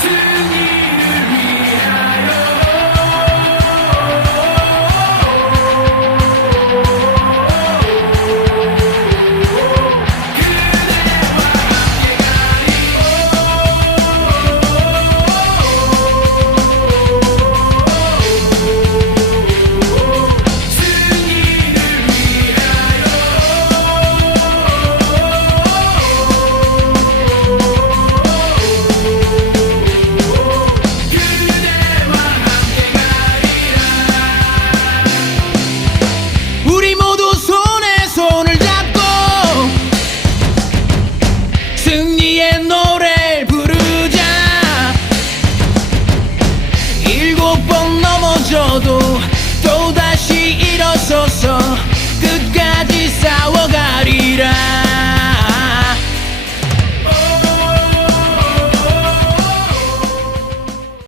See? 번 넘어져도 또다